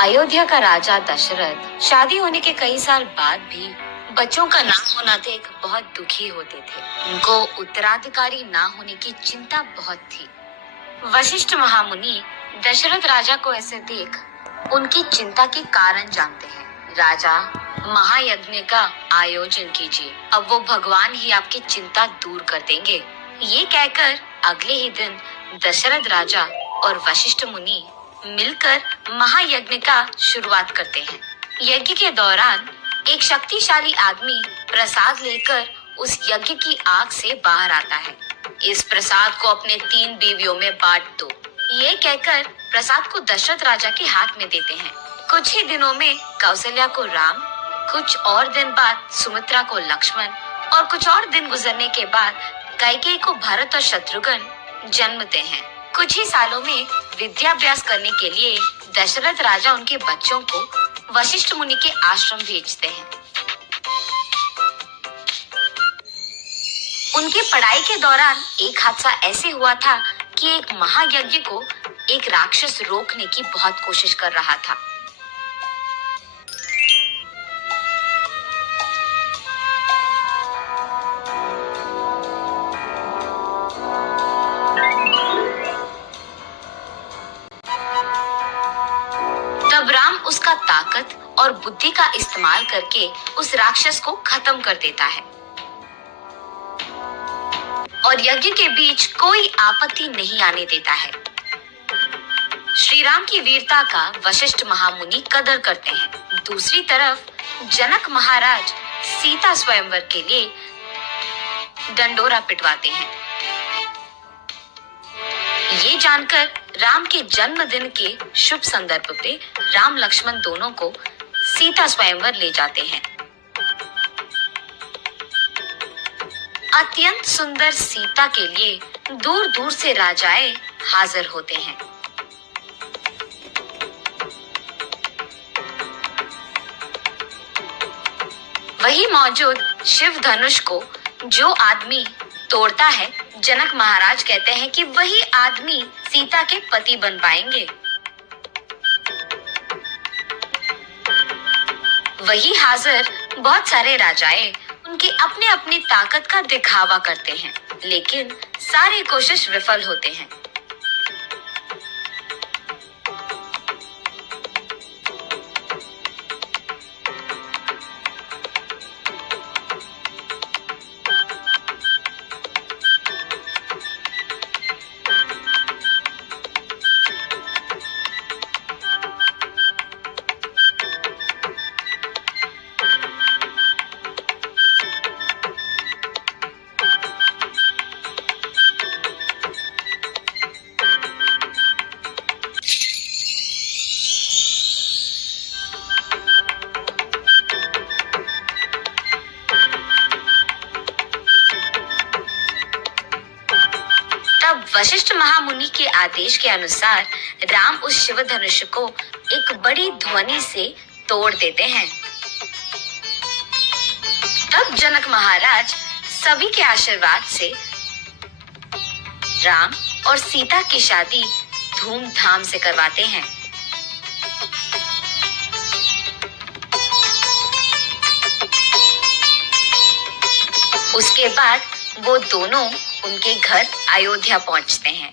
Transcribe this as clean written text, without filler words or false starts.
अयोध्या का राजा दशरथ शादी होने के कई साल बाद भी बच्चों का ना होना देख बहुत दुखी होते थे। उनको उत्तराधिकारी ना होने की चिंता बहुत थी। वशिष्ठ महामुनि दशरथ राजा को ऐसे देख उनकी चिंता के कारण जानते हैं। राजा, महायज्ञ का आयोजन कीजिए, अब वो भगवान ही आपकी चिंता दूर कर देंगे। ये कहकर अगले ही दिन दशरथ राजा और वशिष्ठ मुनि मिलकर महायज्ञ का शुरुआत करते हैं। यज्ञ के दौरान एक शक्तिशाली आदमी प्रसाद लेकर उस यज्ञ की आग से बाहर आता है। इस प्रसाद को अपने 3 बीवियों में बांट दो। ये कहकर प्रसाद को दशरथ राजा के हाथ में देते हैं। कुछ ही दिनों में कौशल्या को राम, कुछ और दिन बाद सुमित्रा को लक्ष्मण और कुछ और दिन गुजरने के बाद कैकेयी को भरत और शत्रुघ्न जन्मते हैं। कुछ ही सालों में विद्याभ्यास करने के लिए दशरथ राजा उनके बच्चों को वशिष्ठ मुनि के आश्रम भेजते हैं। उनकी पढ़ाई के दौरान एक हादसा ऐसे हुआ था कि एक महायज्ञ को एक राक्षस रोकने की बहुत कोशिश कर रहा था। तब राम उसका ताकत और बुद्धि का इस्तेमाल करके उस राक्षस को खत्म कर देता है और यज्ञ के बीच कोई आपत्ति नहीं आने देता है। श्री राम की वीरता का वशिष्ठ महामुनि कदर करते हैं। दूसरी तरफ जनक महाराज सीता स्वयंवर के लिए डंडोरा पिटवाते हैं। ये जानकर राम के जन्मदिन के शुभ संदर्भ पे राम लक्ष्मण दोनों को सीता स्वयंवर ले जाते हैं। अत्यंत सुंदर सीता के लिए दूर दूर से राजाएं हाजिर होते हैं। वही मौजूद शिव धनुष को जो आदमी तोड़ता है, जनक महाराज कहते हैं कि वही आदमी सीता के पति बन पाएंगे। वही हाजिर बहुत सारे राजाएं उनकी अपने अपनी ताकत का दिखावा करते हैं, लेकिन सारी कोशिश विफल होते हैं। वशिष्ठ महामुनि के आदेश के अनुसार राम उस शिव धनुष को एक बड़ी ध्वनि से तोड़ देते हैं। तब जनक महाराज सभी के आशीर्वाद से राम और सीता की शादी धूमधाम से करवाते हैं। उसके बाद वो दोनों उनके घर अयोध्या पहुंचते हैं।